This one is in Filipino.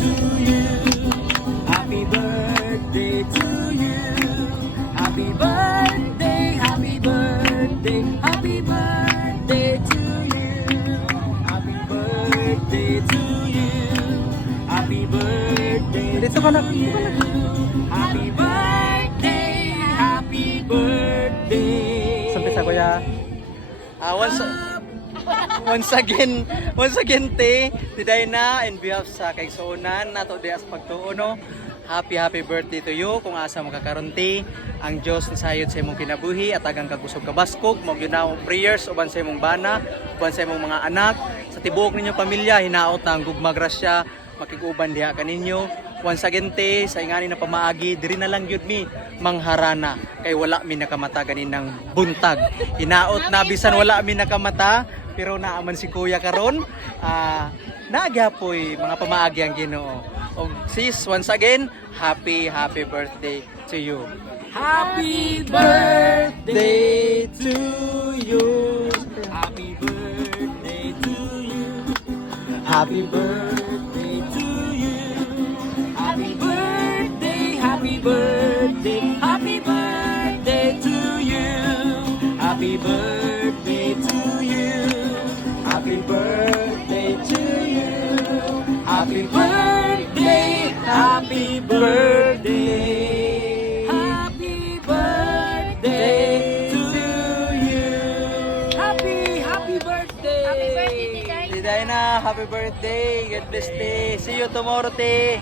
to you. Happy birthday to you. Happy birthday, happy birthday, happy birthday to you. Happy birthday to you. Happy birthday Dito ka na. to you. Happy birthday, happy birthday. Sampisa kuya. Once again, te, diday na in behalf sa kaigsuonan nato di as pagtuo no. Happy birthday to you kung asa makakaron te. Ang Dios ni sayod sa imong kinabuhi at agang kagusog kabaskog, mo gyud prayers uban sa imong bana, uban sa imong mga anak, sa tibuok ninyong pamilya hinaot na ang gugma grasya makiguban diha kaninyo. Once again te, sa ingani na pamaagi, diri na lang yun mi mangharana. Kay wala mi nakamata ganinang buntag. Hinaot na bisan wala mi nakamata, pero naaman si kuya karon. Nagyapoy mga pamaagi ang Ginoo. Og sis, once again, happy birthday to you. Happy birthday to you. Happy birthday to you. Happy birthday to you. Happy birthday, happy birthday, happy birthday to you. Happy birthday to you. Happy birthday to you. Happy birthday, happy birthday. Happy birthday to you. Happy birthday. Diday na, happy birthday. God bless te. See you tomorrow te.